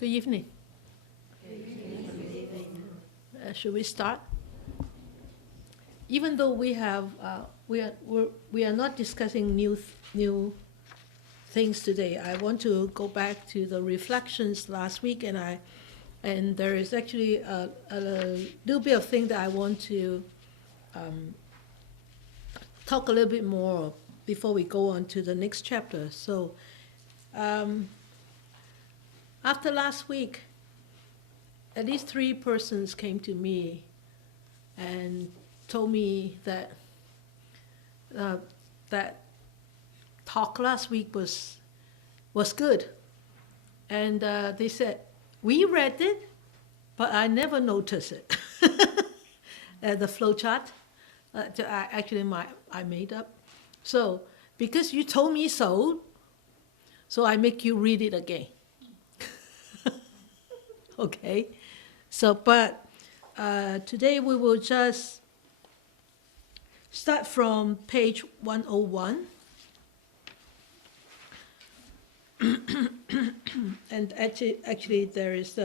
Good evening. Should we start? Even though we are not discussing new things today, I want to go back to the reflections last week, and there is actually a little bit of thing that I want to talk a little bit more before we go on to the next chapter. So, after last week, at least 3 persons came to me and told me that that talk last week was good, and they said, we read it, but I never noticed it. The flow chart, I made up. So because you told me so I make you read it again. Okay, so but today we will just start from page 101. And actually there is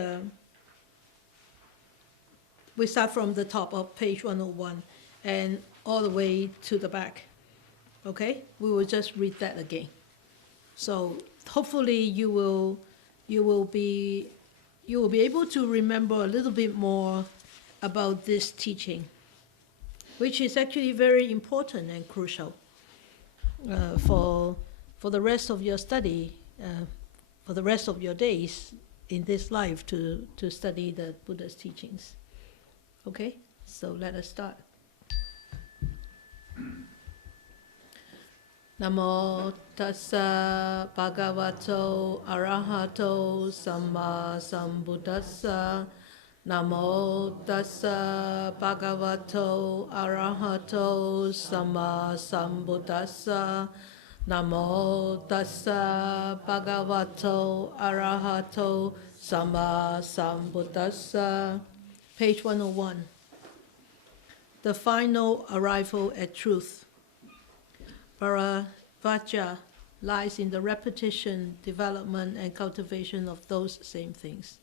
we start from the top of page 101 and all the way to the back. Okay, we will just read that again. So hopefully you will be able to remember a little bit more about this teaching, which is actually very important and crucial for the rest of your study, for the rest of your days in this life to study the Buddha's teachings. Okay, so let us start. Namo tassa bhagavato arahato samma sambuddhassa. Namo tassa bhagavato arahato samma sambuddhassa. Namo tassa bhagavato arahato samma sambuddhassa. Page 101. The final arrival at truth. Paravajja lies in the repetition, development, and cultivation of those same things.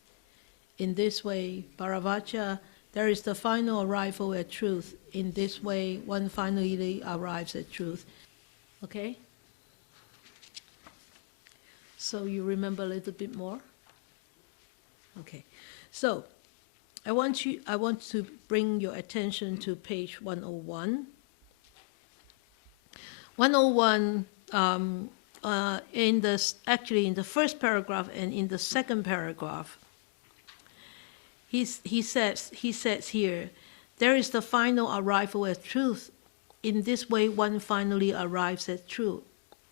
In this way, Paravajja, there is the final arrival at truth. In this way, one finally arrives at truth. Okay? So you remember a little bit more? Okay. So I want to bring your attention to page 101. 101 in the first paragraph and in the second paragraph, he says here, there is the final arrival at truth. In this way, one finally arrives at truth.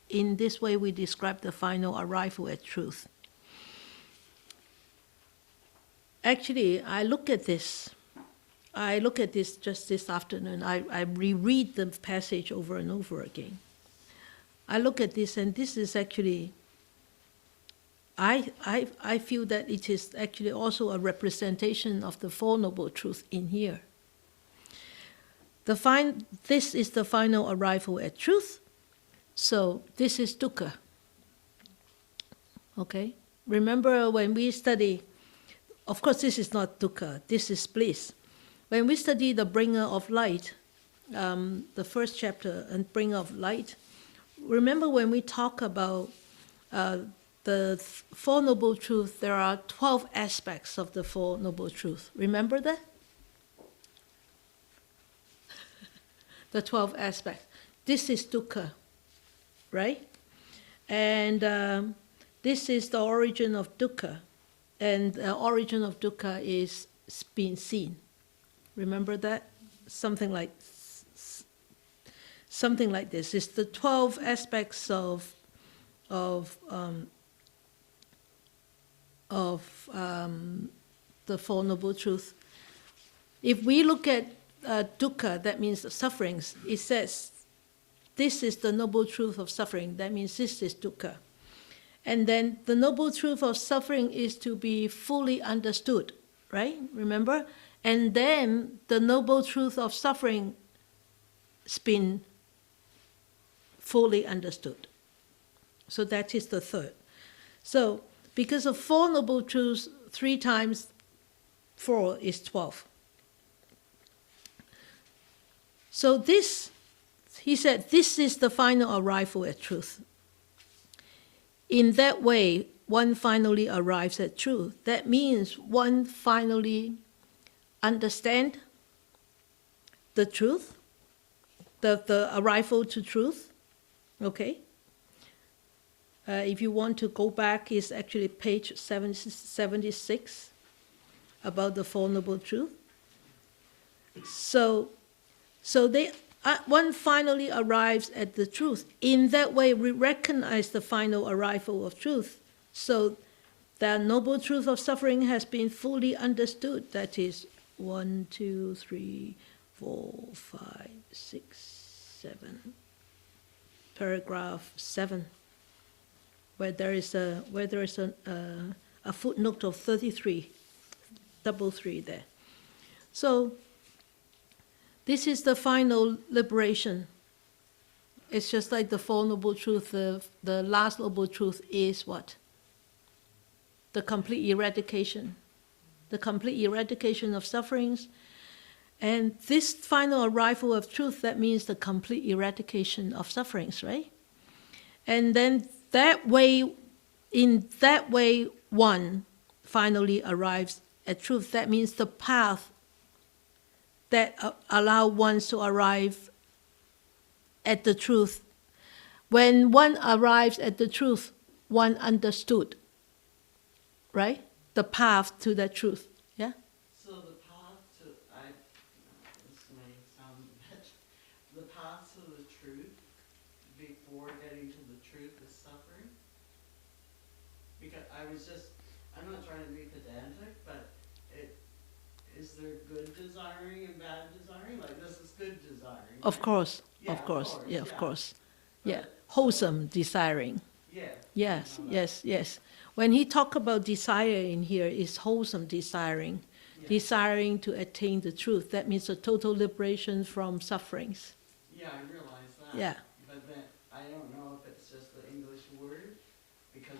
In this way, we describe the final arrival at truth. Actually, I look at this just this afternoon. I reread the passage over and over again. I look at this, and this is actually, I feel that it is actually also a representation of the Four Noble Truths in here. This is the final arrival at truth, so this is dukkha. Okay? Remember when we study, of course this is not dukkha, this is bliss. When we study the bringer of light, the first chapter, and bringer of light, remember when we talk about the Four Noble Truths, there are 12 aspects of the Four Noble Truths. Remember that? The 12 aspects. This is dukkha, right? And this is the origin of dukkha. And the origin of dukkha is being seen. Remember that? Something like this. It's the 12 aspects of the Four Noble Truths. If we look at dukkha, that means sufferings. It says, this is the noble truth of suffering. That means this is dukkha. And then the noble truth of suffering is to be fully understood, right? Remember? And then the noble truth of suffering has been fully understood. So that is the third. So Because of Four Noble Truths, 3 times 4 is 12. So this, he said, this is the final arrival at truth. In that way, one finally arrives at truth. That means one finally understands the truth, the arrival to truth, okay? If you want to go back, it's actually page 76 about the Four Noble Truths. So one finally arrives at the truth. In that way, we recognize the final arrival of truth. So the noble truth of suffering has been fully understood. That is 1, 2, 3, 4, 5, 6, 7. Paragraph 7, where there is a footnote of 33, double 3 there. So this is the final liberation. It's just like the Four Noble Truths. The last Noble Truth is what? The complete eradication. The complete eradication of sufferings. And this final arrival of truth, that means the complete eradication of sufferings, right? And then that way, in that way, one finally arrives at truth. That means the path that allow one to arrive at the truth. When one arrives at the truth, one understood, right? The path to that truth, yeah? So the path to, this may sound a bit, the path to the truth before getting to the truth is suffering? Because I'm not trying to be pedantic, but is there good desiring and bad desiring? Like this is good desiring. Of course, yeah, of course, yeah, of yeah. course. But Yeah, wholesome desiring. Yeah. Yes, yes, yes. When he talk about desire in here, it's wholesome desiring. Yeah. Desiring to attain the truth. That means a total liberation from sufferings. Yeah, I realize that. Yeah. But then I don't know if it's just the English word, because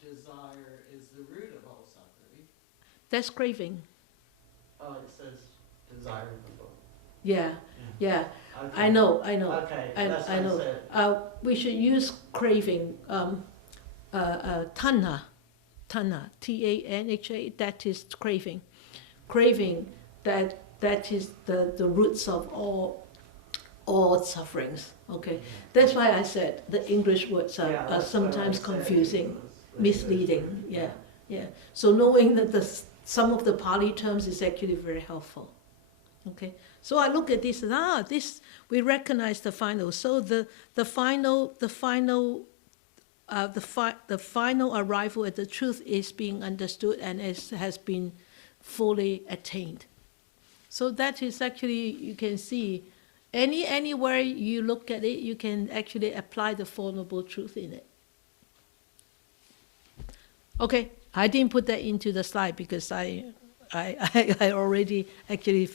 desire is the root of all suffering. That's craving. Oh, it says desire before. Yeah, yeah. Okay. I know. Okay, that's I know. what I said. We should use craving. Tanha, T-A-N-H-A, that is craving. Craving, that is the roots of all sufferings. Okay, that's why I said the English words are sometimes confusing, misleading. Yeah, yeah. So knowing that some of the Pali terms is actually very helpful. Okay, so I look at this and this we recognize the final. So the final arrival at the truth is being understood and has been fully attained. So that is actually, you can see, anywhere you look at it, you can actually apply the Four Noble Truths in it. Okay, I didn't put that into the slide because I already actually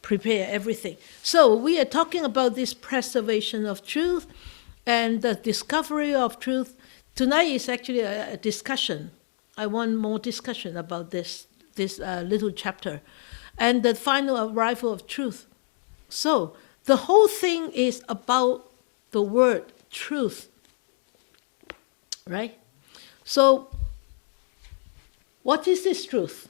prepare everything. So we are talking about this preservation of truth and the discovery of truth. Tonight is actually a discussion. I want more discussion about this little chapter. And the final arrival of truth. So the whole thing is about the word truth. Right? So what is this truth?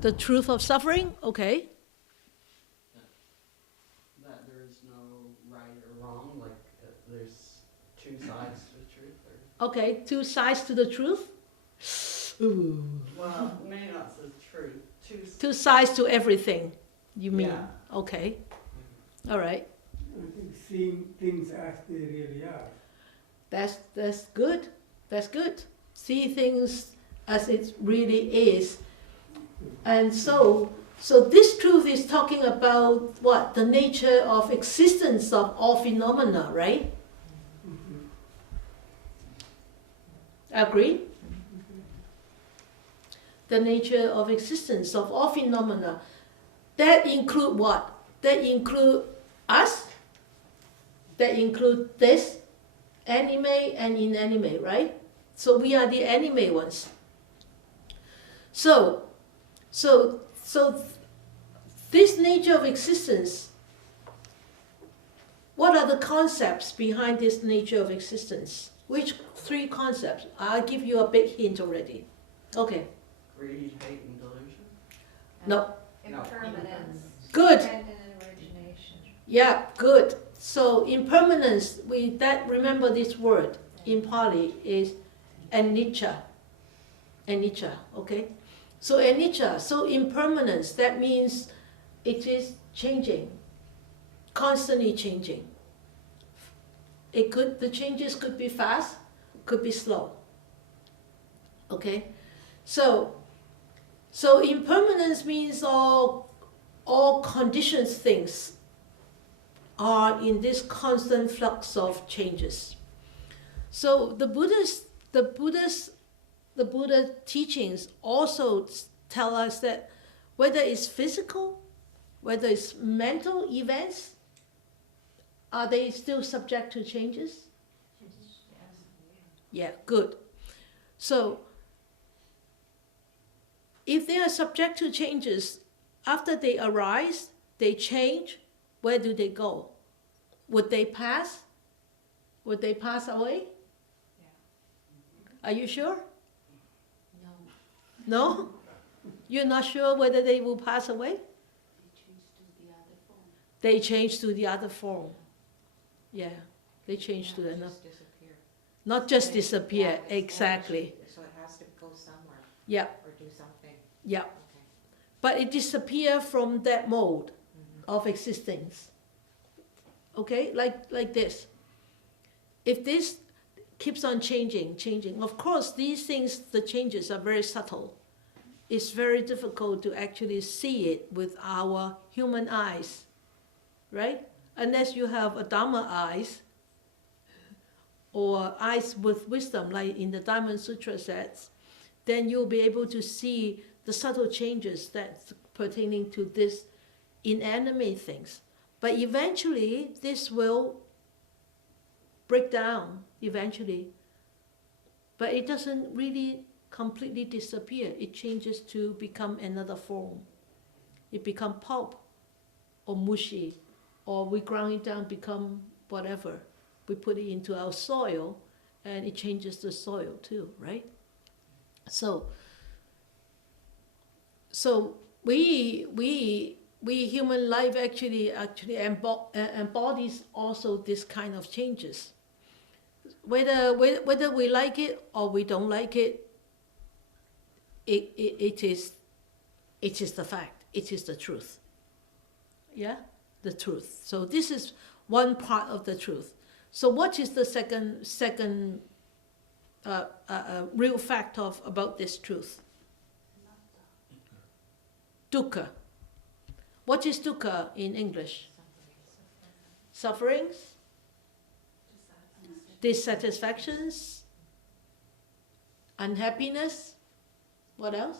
The truth of suffering? Okay. That there is no right or wrong, like there's two sides to the truth. Or... Okay, two sides to the truth? Ooh. Well, maybe not the truth. Two sides to everything, you mean? Yeah. Okay. All right. I think seeing things as they really are. That's good. That's good. See things as it really is. And so this truth is talking about what? The nature of existence of all phenomena, right? Mm-hmm. Agree? The nature of existence of all phenomena. That include what? That include us? That include this? anime and inanimate, right? So we are the anime ones. So this nature of existence, what are the concepts behind this nature of existence? Which three concepts? I'll give you a big hint already. Okay. Greed, hate, and delusion. No. Impermanence. Good. Dependent and origination. Yeah, good. So impermanence, remember this word in Pali is anicca. Anicca, okay? So anicca, so impermanence, that means it is changing, constantly changing. The changes could be fast, could be slow. Okay? So impermanence means all conditions things are in this constant flux of changes. So the Buddha teachings also tell us that whether it's physical, whether it's mental events, are they still subject to changes? Yeah, good. So if they are subject to changes, after they arise, they change, where do they go? Would they pass? Would they pass away? Are you sure? No? You're not sure whether they will pass away? They change to the other form. Yeah, they change to another. Not just disappear, exactly. So it has to go somewhere. Yeah. Or do something. Yeah. Okay. But it disappears from that mode of existence. Okay, like this. If this keeps on changing, of course these things, the changes are very subtle. It's very difficult to actually see it with our human eyes, right? Unless you have a Dhamma eyes, or eyes with wisdom, like in the Diamond Sutra sets, then you'll be able to see the subtle changes that's pertaining to this inanimate things. But eventually, this will break down, eventually. But it doesn't really completely disappear. It changes to become another form. It becomes pulp, or mushy, or we ground it down, become whatever. We put it into our soil, and it changes the soil too, right? So we human life actually embodies also this kind of changes. Whether we like it or we don't like it, it is the fact. It is the truth. Yeah, the truth. So this is one part of the truth. So what is the second real fact about this truth? Dukkha. What is dukkha in English? Sufferings, dissatisfactions, unhappiness. What else?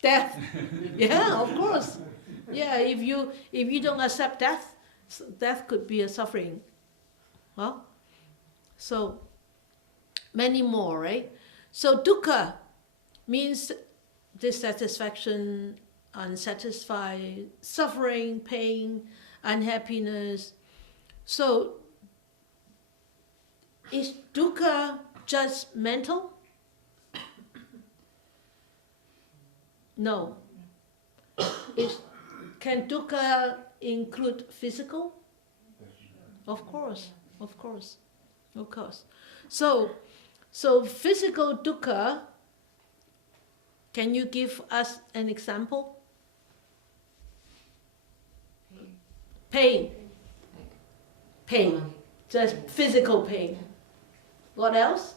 Death. Yeah, of course. Yeah, if you don't accept death, death could be a suffering. Well, so many more, right? So dukkha means dissatisfaction, unsatisfied, suffering, pain, unhappiness. So is dukkha just mental? No. Can dukkha include physical? Of course. So physical dukkha, can you give us an example? Pain. Just physical pain. What else?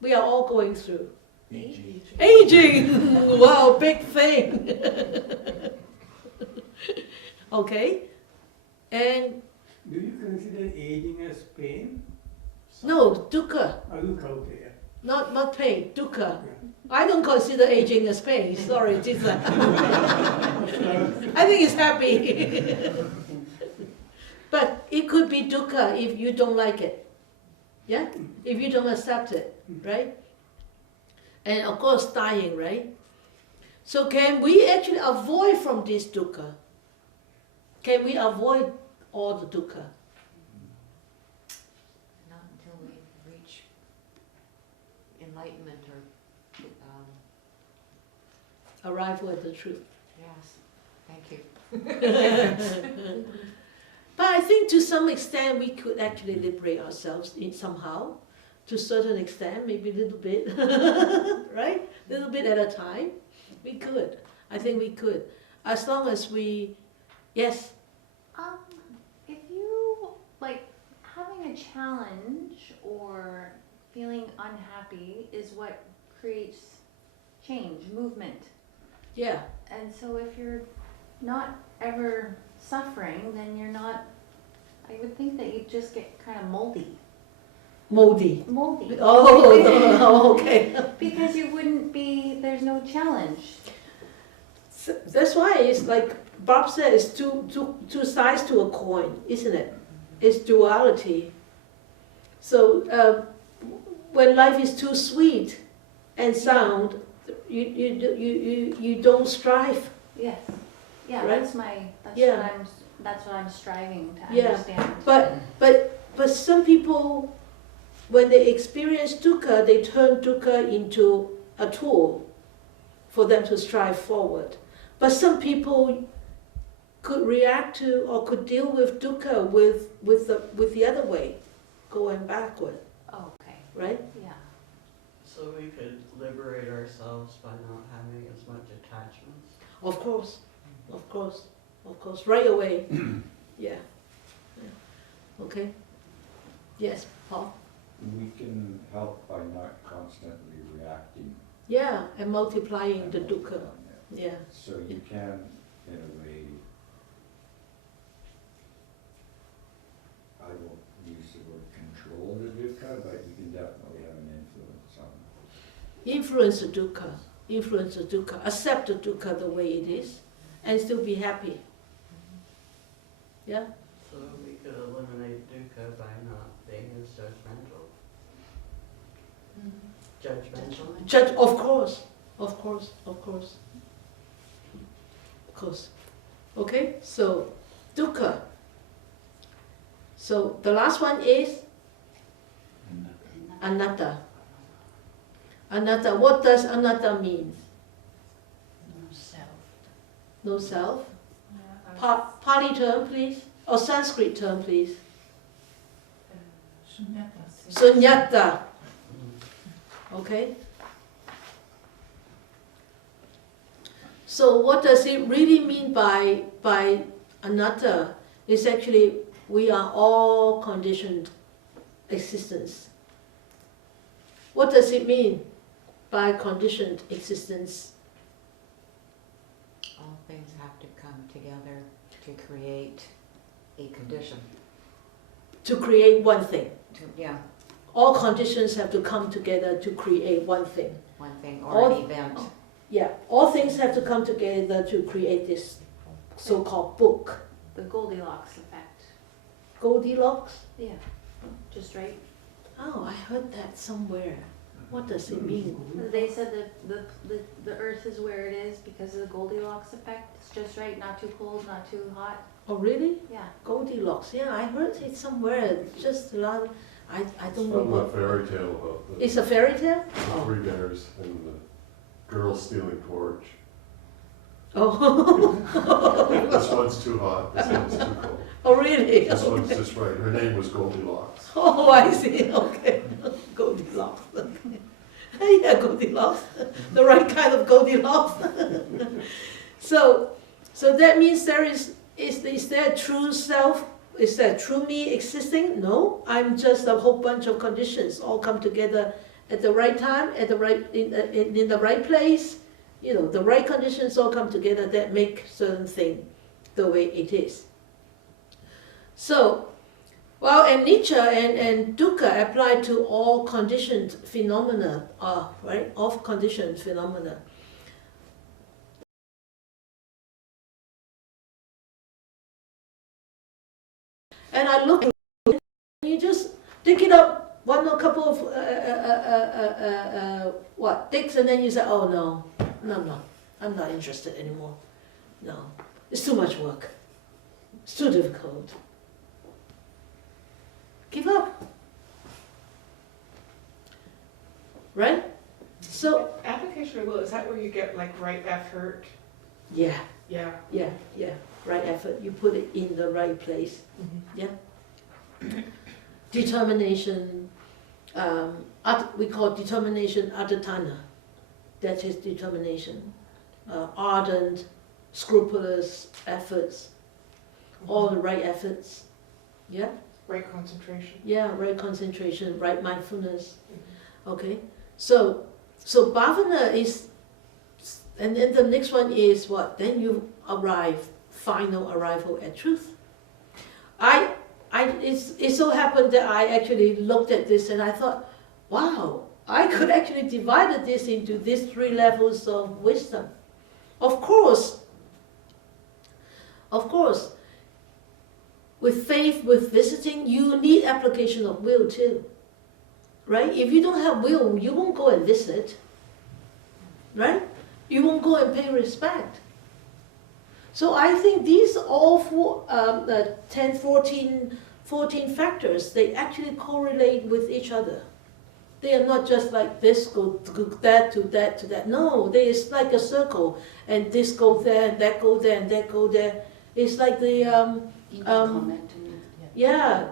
We are all going through. Aging! Wow, big thing. Okay. And do you consider aging as pain? no, dukkha. Dukkha, okay. Not pain, dukkha. I don't consider aging as pain. Sorry, Jitsa. I think it's happy. But it could be dukkha if you don't like it. Yeah? If you don't accept it, right? And of course, dying, right? So can we actually avoid from this dukkha? Can we avoid all the dukkha? Not until we reach enlightenment or, Arrival at the truth. yes, thank you. But I think to some extent we could actually liberate ourselves in somehow, to a certain extent, maybe a little bit, right? A little bit at a time. We could. I think we could. As long as we, yes, If you, like, having a challenge or feeling unhappy is what creates change, movement. yeah, And so if you're not ever suffering, then you're not, I would think that you'd just get kind of moldy. moldy. Moldy. Oh, okay. Because you wouldn't be, there's no challenge. So that's why it's like Bob said, it's two sides to a coin, isn't it? It's duality. So when life is too sweet and sound, you don't strive. Yes. Yeah, Right? that's that's what I'm striving to Yeah. understand. But some people, when they experience dukkha, they turn dukkha into a tool for them to strive forward. But some people could react to or could deal with dukkha with the other way, going backward, Oh, okay. right? Yeah. So we could liberate ourselves by not having as much attachments. Of course, right away. Yeah. Okay. Yes, Paul. We can help by not constantly reacting. Yeah, and multiplying the dukkha. Yeah. So you can, in a way, I won't use the word control the dukkha, but you can definitely have an influence on it. Influence the dukkha, accept the dukkha the way it is, and still be happy. Yeah? So we could eliminate dukkha by not being as judgmental. Judgmental? Of course. Okay, so dukkha. So the last one is anatta. Anatta, what does anatta mean? No self. Pali term, please. Or Sanskrit term, please. Sunyata. Okay. So what does it really mean by anatta? It's actually we are all conditioned existence. What does it mean by conditioned existence? All things have to come together to create a condition. To create one thing. Yeah, All conditions have to come together to create one thing. one thing or All- an event. Yeah, all things have to come together to create this so-called book. The Goldilocks effect. Goldilocks? Yeah. Just right. Oh, I heard that somewhere. What does it mean? They said that the earth is where it is because of the Goldilocks effect. It's just right, not too cold, not too hot. Oh, really? Yeah. Goldilocks. Yeah, I heard it somewhere. Just a lot. I don't know From a what. fairy tale about the It's a fairy tale? three bears and the girl stealing porridge. Oh. This one's too hot, this one's too cold. Oh, really? This one's just right. Her name was Goldilocks. Oh, I see. Okay. Goldilocks. Okay. Yeah, Goldilocks. The right kind of Goldilocks. So that means is there true self? Is there true me existing? No. I'm just a whole bunch of conditions all come together at the right time, at the right in the right place. You know, the right conditions all come together that make certain thing the way it is. So, well, and Nietzsche and dukkha apply to all conditioned phenomena, right? All conditioned phenomena. And I are looking, you just dig it up, one or couple of digs, and then you say, oh no, I'm not interested anymore. No, it's too much work. It's too difficult. Give up. Right? So, Application of will, is that where you get like right effort? yeah. Yeah. Yeah, right effort. You put it in the right place. Yeah. Determination. We call determination adhatana. That is determination. Ardent, scrupulous efforts. All the right efforts. Yeah. Right concentration. Yeah, right concentration, right mindfulness. Okay. So bhavana is. And then the next one is what? Then you arrive, final arrival at truth. It so happened that I actually looked at this and I thought, wow, I could actually divide this into these 3 levels of wisdom. Of course, with faith, with visiting, you need application of will too. Right? If you don't have will, you won't go and visit. Right? You won't go and pay respect. So I think these all 10, 14 factors, they actually correlate with each other. They are not just like this, go that to that to that. No, it's like a circle, and this goes there, and that goes there, and that goes there. It's like the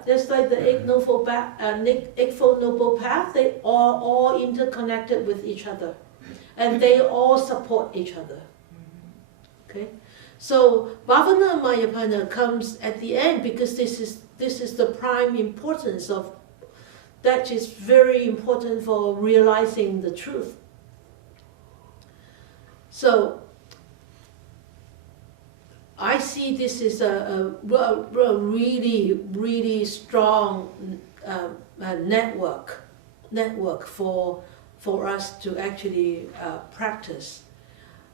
that's like the Eightfold Noble Path. They are all interconnected with each other. And they all support each other. Okay? So Bhavana Mayapana comes at the end because this is the prime importance of that is very important for realizing the truth. So I see this is a really, really strong network for us to actually practice.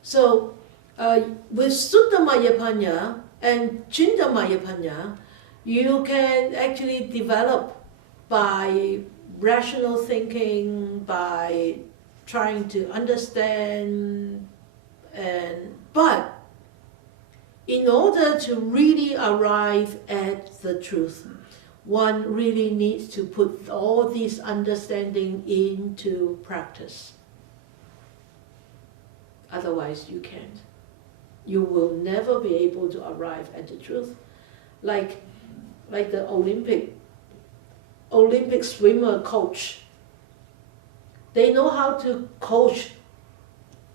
So with Sutta Mayapanya and Chinta Mayapanya, you can actually develop by rational thinking, by trying to understand, but in order to really arrive at the truth, one really needs to put all these understanding into practice. Otherwise, you can't. You will never be able to arrive at the truth. Like the Olympic swimmer coach. They know how to coach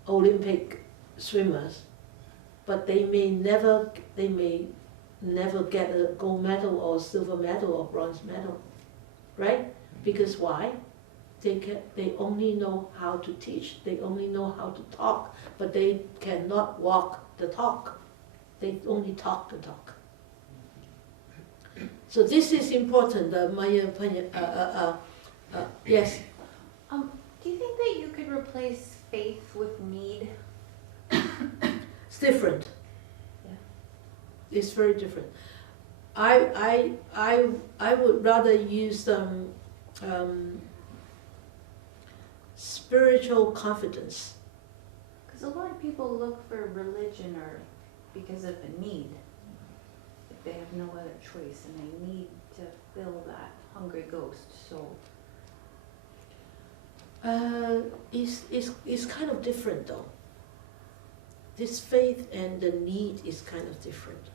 Olympic swimmers, but they may never get a gold medal or silver medal or bronze medal, right? Because why? They only know how to teach. They only know how to talk, but they cannot walk the talk. They only talk the talk. So this is important. My opinion. Yes. Do you think that you could replace faith with need? It's different. Yeah. It's very different. I would rather use spiritual confidence. Because a lot of people look for religion or because of a need. If they have no other choice and they need to fill that hungry ghost soul. It's kind of different though. This faith and the need is kind of different.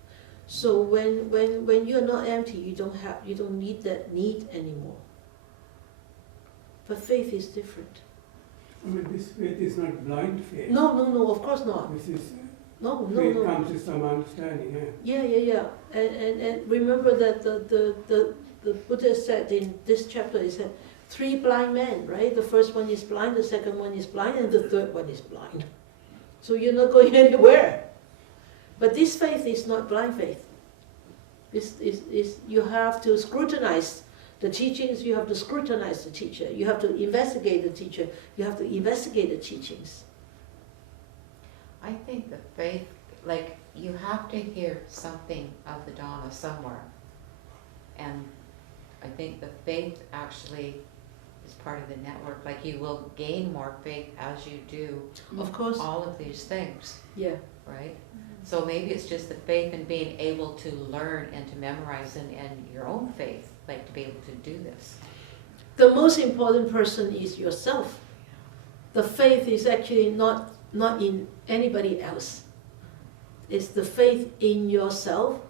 So when you're not empty, you don't need that need anymore. But faith is different. I mean, this faith is not blind faith. No, of course not. This is No. faith comes with some understanding. Yeah. And remember that the Buddha said in this chapter, he said, 3 blind men, right? The first one is blind, the second one is blind, and the third one is blind. So you're not going anywhere. But this faith is not blind faith. You have to scrutinize the teachings, you have to scrutinize the teacher, you have to investigate the teacher, you have to investigate the teachings. I think the faith, like, you have to hear something of the Dhamma somewhere. And I think the faith actually is part of the network. Like you will gain more faith as you do Of course, all of these things, yeah. right? So maybe it's just the faith in being able to learn and to memorize and your own faith, like to be able to do this. The most important person is yourself. The faith is actually not in anybody else. It's the faith in yourself,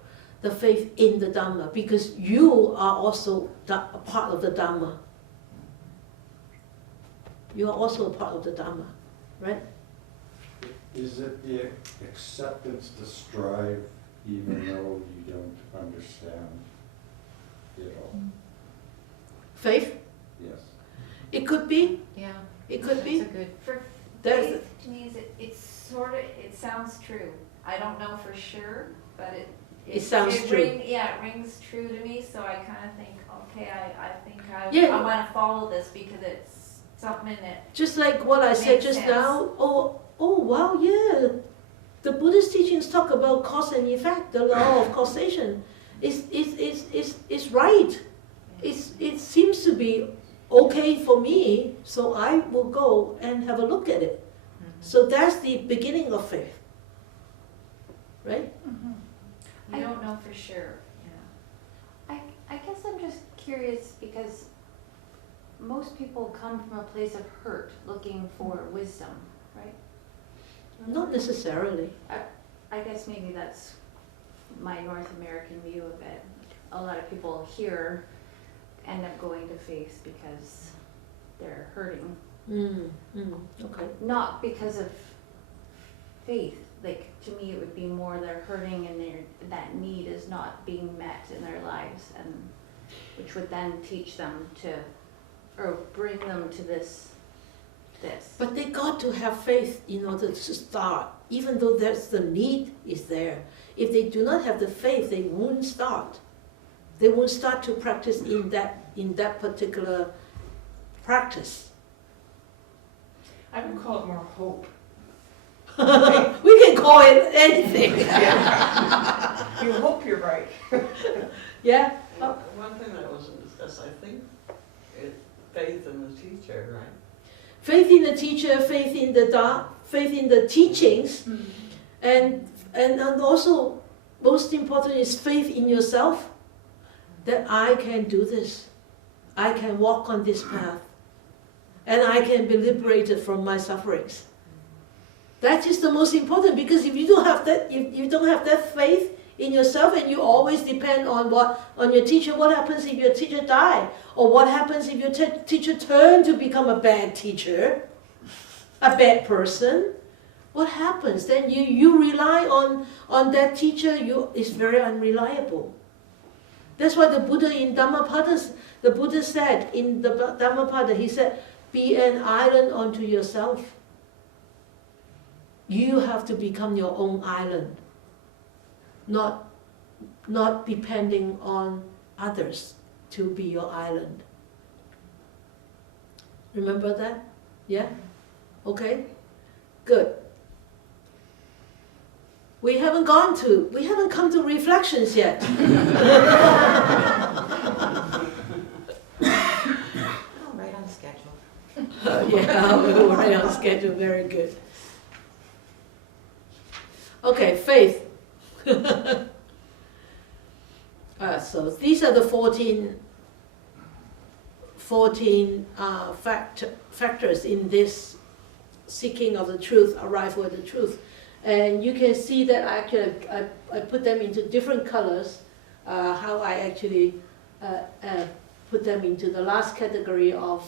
the faith in the Dhamma, because you are also a part of the Dhamma. You are also a part of the Dhamma, right? Is it the acceptance to strive even though you don't understand it all? Faith? Yes. It could be. Yeah. It could be. That's a good. For There's faith, to me, it's sort of, it sounds true. I don't know for sure, but It sounds true. It rings true to me, so I kind of think, okay, I think Yeah. I want to follow this because it's something that, Just like what I said Makes just sense. now. Oh, wow, yeah. The Buddhist teachings talk about cause and effect, the law of causation. It's right. It seems to be okay for me, so I will go and have a look at it. So that's the beginning of faith, right? you don't know for sure. I guess I'm just curious because most people come from a place of hurt looking for wisdom, right? Not necessarily. I guess maybe that's my North American view of it. A lot of people here end up going to faith because they're hurting. Okay. Not because of faith. Like, to me, it would be more they're hurting and that need is not being met in their lives, and which would then teach them to, or bring them to this. But they got to have faith in order to start, even though there's the need is there. If they do not have the faith, they won't start. They won't start to practice in that particular practice. I would call it more hope. We can call it anything. You hope you're right. Yeah. One thing that wasn't discussed, I think, is faith in the teacher, right? Faith in the teacher, faith in the teachings, and also most important is faith in yourself. That I can do this, I can walk on this path, and I can be liberated from my sufferings. That is the most important, because if you don't have that, if you don't have that faith in yourself, and you always depend on your teacher, what happens if your teacher die, or what happens if your teacher turn to become a bad teacher, a bad person? What happens? Then you rely on that teacher. It's very unreliable. That's why the Buddha in Dhammapada, the Buddha said in the Dhammapada, he said, be an island unto yourself. You have to become your own island, not depending on others to be your island. Remember that? Yeah? Okay? Good. We haven't come to reflections yet. Right on schedule. Yeah, we were right on schedule, very good. Okay, faith. So these are the 14 factors in this seeking of the truth, arrival at the truth. And you can see that I put them into different colors, how I actually put them into the last category of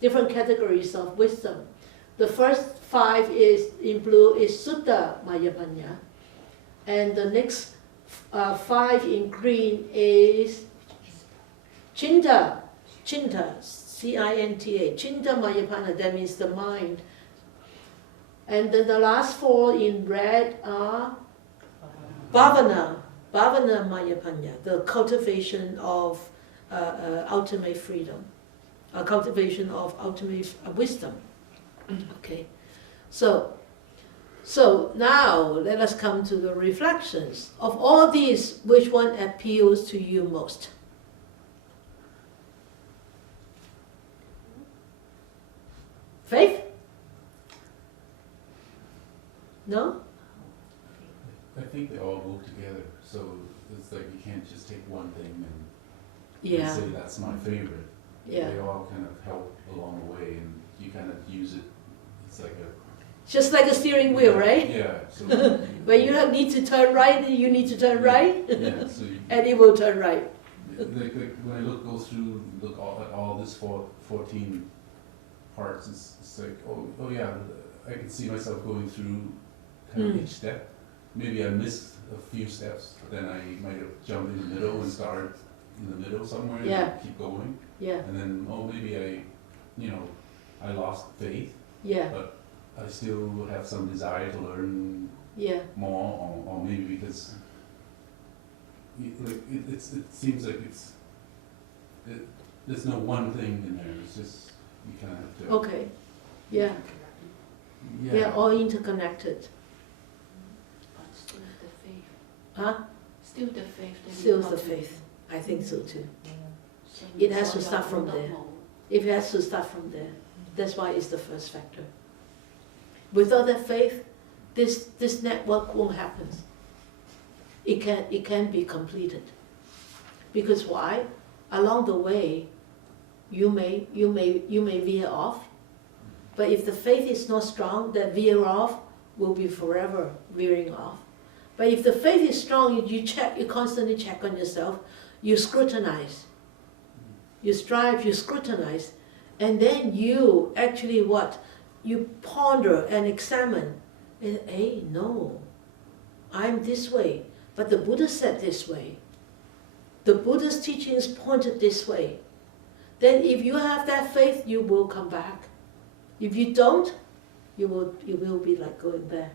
different categories of wisdom. The first 5 is in blue is Sutta Mayapanya, and the next 5 in green is Cinta, Cinta, C-I-N-T-A, Cinta Mayapanya, that means the mind. And then the last 4 in red are Bhavana, Bhavana Mayapanya, the cultivation of ultimate freedom, cultivation of ultimate wisdom. Okay, so So now let us come to the reflections. Of all these, which one appeals to you most? Faith? No? I think they all go together, so it's like you can't just take one thing and Yeah. say that's my favorite. Yeah. They all kind of help along the way, and you kind of use it. It's like a Just like a steering wheel, right? Yeah. So When you need to turn right, you need to turn right, yeah. So you, and it will turn right. like when I go through at all this 14 parts, it's like oh yeah, I can see myself going through kind of each step. Maybe I missed a few steps, then I might have jumped in the middle and started in the middle somewhere Yeah. and keep going. Yeah, And then, maybe I lost faith, yeah, but I still have some desire to learn yeah, more, or maybe because it seems like there's no one thing in there. It's just you kind of have to. okay, yeah, they're all interconnected. But still the faith. Huh? Still the faith. that Still you the cultivate. faith. I think so too. So It has to so start that from will there. not move. It has to start from there. That's why it's the first factor. Without that faith, this network won't happen. It can't be completed. Because why? Along the way, you may veer off. But if the faith is not strong, that veer off will be forever veering off. But if the faith is strong, you constantly check on yourself, you scrutinize. You strive, you scrutinize, and then you actually what? You ponder and examine. And, hey, no, I'm this way, but the Buddha said this way. The Buddha's teachings pointed this way. Then if you have that faith, you will come back. If you don't, you will be like going there.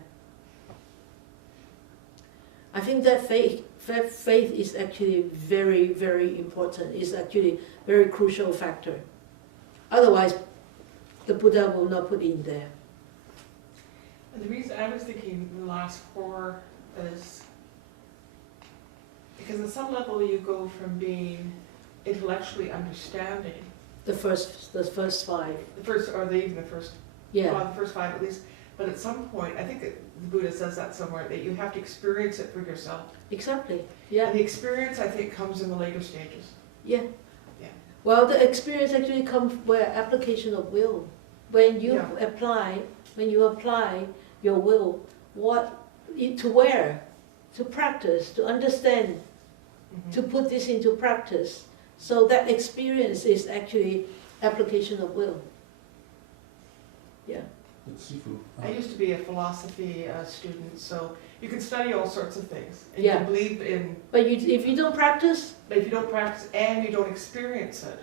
I think that faith is actually very, very important. It's actually a very crucial factor. Otherwise, the Buddha will not put in there. And the reason I was thinking the last 4 is because at some level you go from being intellectually understanding The first 5. the first, or even the first, Yeah, well, the first 5 at least. But at some point, I think that the Buddha says that somewhere, that you have to experience it for yourself. exactly. Yeah, And the experience, I think, comes in the later stages. yeah. Yeah. Well, the experience actually comes where application of will. When you apply your will, to where? To practice, to understand, to put this into practice. So that experience is actually application of will. Yeah. But Sifu, I used to be a philosophy student, so you can study all sorts of things. And Yeah. you can believe in, But if you don't practice, but if you don't practice and you don't experience it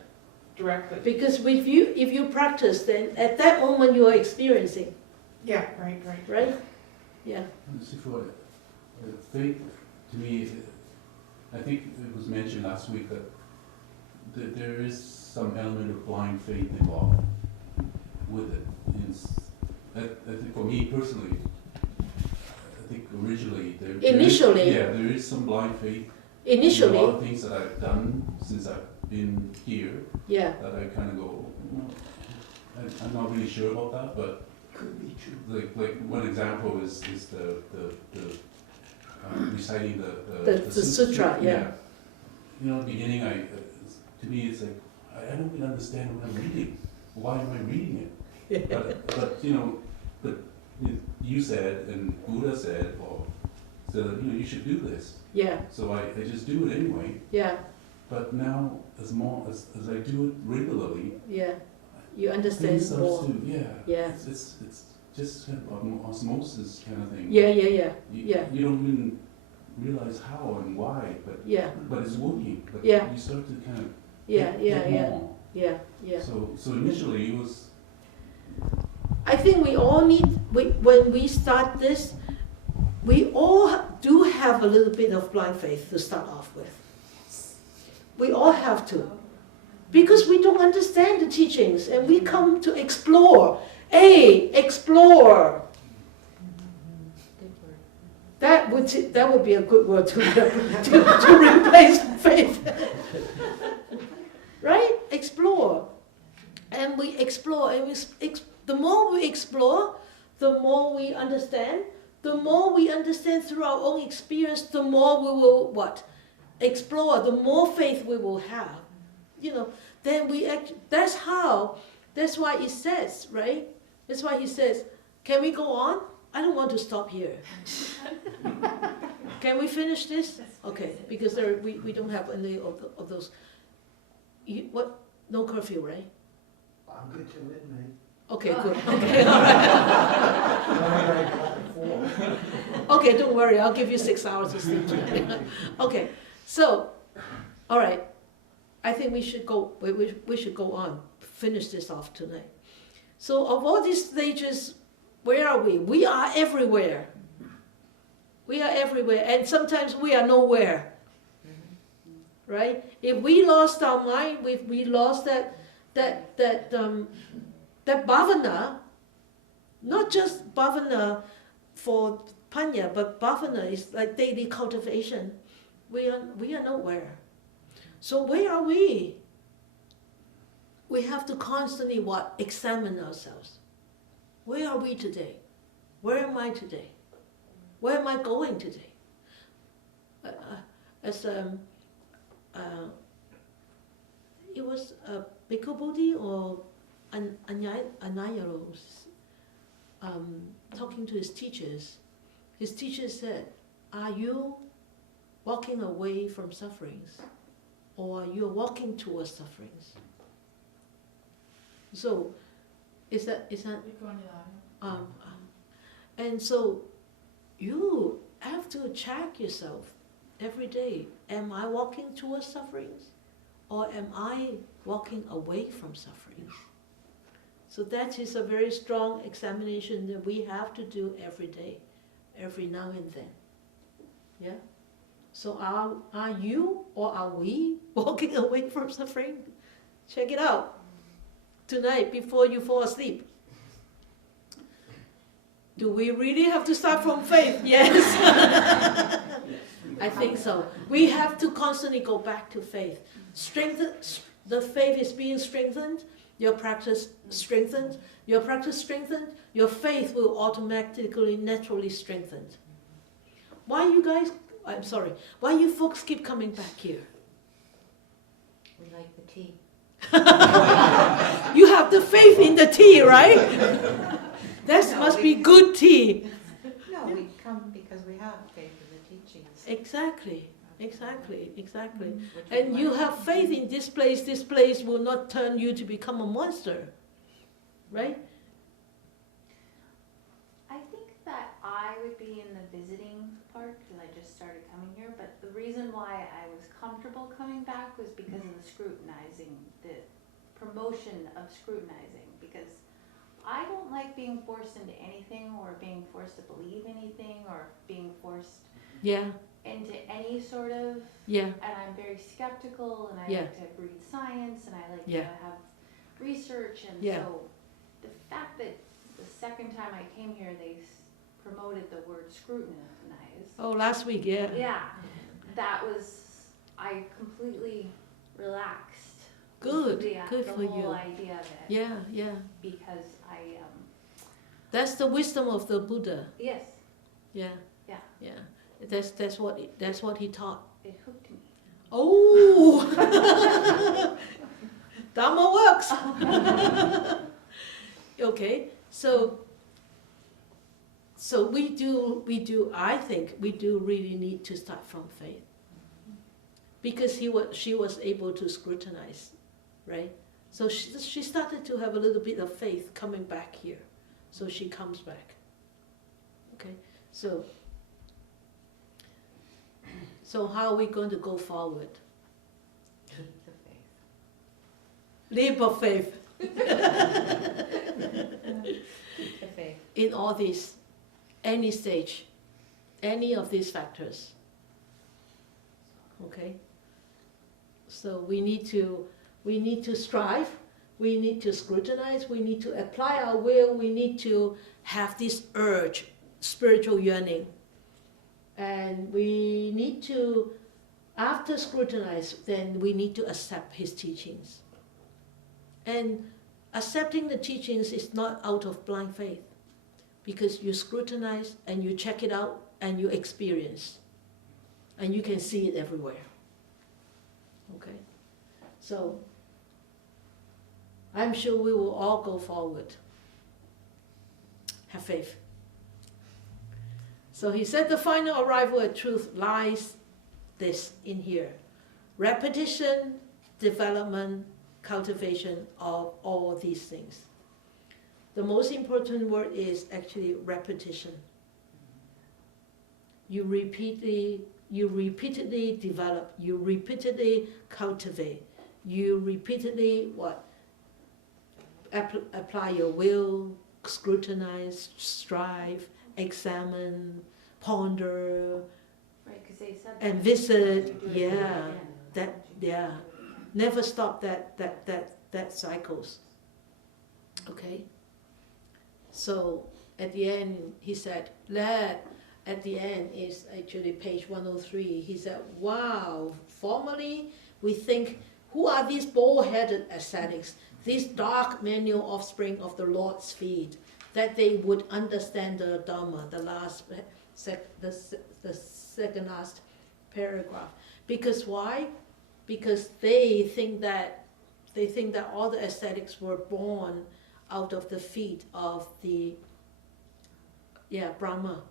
directly. because if you practice, then at that moment you are experiencing, Yeah, right. right? Yeah. Sifu, faith, to me, I think it was mentioned last week that there is some element of blind faith involved with it. I think for me personally, I think originally Initially. there is some blind faith. Initially, In a lot of things that I've done since I've been here, yeah. that I kind of go, I'm not really sure about that, but Could be true. like one example is the reciting The sutra, yeah. You know, at the beginning, to me, it's like I don't even understand what I'm reading. Why am I reading it? But you said and Buddha said, that you should do this. Yeah, So I just do it anyway. yeah, But now, as I do it regularly, yeah. You understand things start more. to Yeah. It's just kind of osmosis kind of thing. Yeah. You don't even realize how and why, but Yeah, it's working. But Yeah. you start to kind of yeah. get more. Yeah. So initially it was I think we all when we start this, we all do have a little bit of blind faith to start off with. We all have to. Because we don't understand the teachings and we come to explore. Explore. That would be a good word to replace faith. Right? Explore. And we explore, and the more we explore, the more we understand. The more we understand through our own experience, the more we will what? Explore, the more faith we will have. You know, then that's why it says, right? That's why he says, can we go on? I don't want to stop here. Can we finish this? Okay, because we don't have any of those. What? No curfew, right? I'm good till midnight. Okay, good. Okay, all right. Okay, don't worry. I'll give you 6 hours of sleep tonight. Okay, so, all right. I think we should go. We should go on. Finish this off tonight. So, of all these stages, where are we? We are everywhere. We are everywhere, and sometimes we are nowhere. Right? If we lost our mind, if we lost that bhavana, not just bhavana for panya, but bhavana is like daily cultivation. We are nowhere. So where are we? We have to constantly examine ourselves. Where are we today? Where am I today? Where am I going today? It was Bhikkhu Bodhi or Anayaro talking to his teachers. His teachers said, are you walking away from sufferings, or are you walking towards sufferings? So, is that and so you have to check yourself every day. Am I walking towards sufferings, or am I walking away from sufferings? So that is a very strong examination that we have to do every day, every now and then. Yeah? So are you or are we walking away from suffering? Check it out tonight before you fall asleep. Do we really have to start from faith? Yes. I think so. We have to constantly go back to faith. The faith is being strengthened, your practice strengthened, your practice strengthened, your faith will automatically, naturally strengthened. Why you folks keep coming back here? We like the tea. You have the faith in the tea, right? That must be good tea. No, we come because we have faith in the teachings. Exactly. Which And we you like. have faith in this place will not turn you to become a monster. Right? I think that I would be in the visiting part because I just started coming here, but the reason why I was comfortable coming back was because of the scrutinizing, the promotion of scrutinizing, because I don't like being forced into anything or being forced to believe anything or being forced Yeah. into any sort of, Yeah. and I'm very skeptical and I Yeah. like to read science and I like Yeah. to have research, and Yeah. so the fact that the second time I came here they promoted the word scrutinize. Oh, last week, yeah. Yeah, that was, I completely relaxed. Good. Good the for whole you. idea of it. Yeah. Because That's the wisdom of the Buddha. yes, Yeah. Yeah. Yeah. That's what he taught. it hooked me. Oh. Dhamma works. Okay. So we do. I think we do really need to start from faith, because she was able to scrutinize, right? So she started to have a little bit of faith coming back here, so she comes back. Okay, so how are we going to go forward? Keep the faith. Leap of faith. Keep the faith. In all these, any stage, any of these factors. Okay? So we need to strive, we need to scrutinize, we need to apply our will, we need to have this urge, spiritual yearning. And we need to, after scrutinize, then we need to accept his teachings. And accepting the teachings is not out of blind faith, because you scrutinize and you check it out and you experience. And you can see it everywhere. Okay? So, I'm sure we will all go forward. Have faith. So he said the final arrival at truth lies this in here. Repetition, development, cultivation of all these things. The most important word is actually repetition. You repeatedly develop, you repeatedly cultivate, you repeatedly what? Apply your will, scrutinize, strive, examine, ponder, Right, because they said and that. visit. You do it Yeah, again. that yeah. Never stop that cycles. Okay. So at the end, he said, at the end is actually page 103. He said, wow, formerly we think, who are these bald-headed ascetics, these dark manual offspring of the Lord's feet, that they would understand the Dhamma, the second last paragraph. Because why? Because they think that all the ascetics were born out of the feet of the Brahma.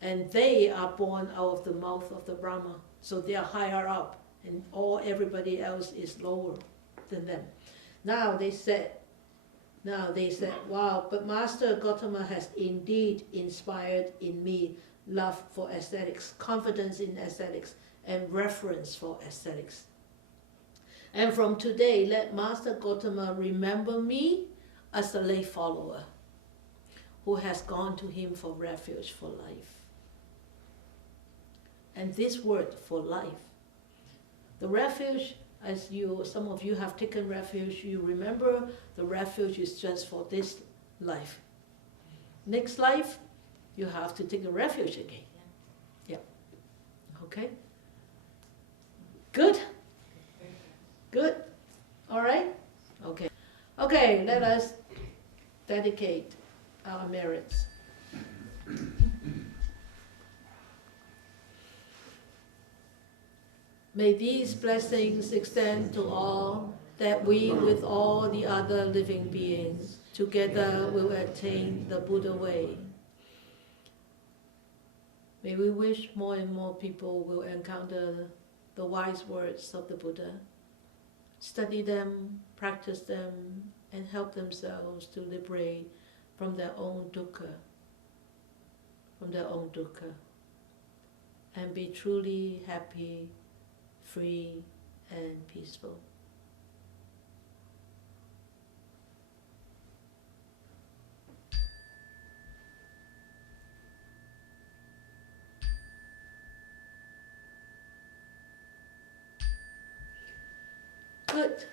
And they are born out of the mouth of the Brahma. So they are higher up, and everybody else is lower than them. Now they said, wow, but Master Gautama has indeed inspired in me love for aesthetics, confidence in aesthetics, and reverence for aesthetics. And from today, let Master Gautama remember me as a lay follower who has gone to him for refuge for life. And this word, for life, the refuge, as some of you have taken refuge, you remember the refuge is just for this life. Next life, you have to take a refuge again. Yeah. Okay? Good? Good? All right? Okay. Okay, let us dedicate our merits. May these blessings extend to all, that we with all the other living beings together will attain the Buddha way. May we wish more and more people will encounter the wise words of the Buddha, study them, practice them, and help themselves to liberate from their own dukkha, and be truly happy, free, and peaceful. Good.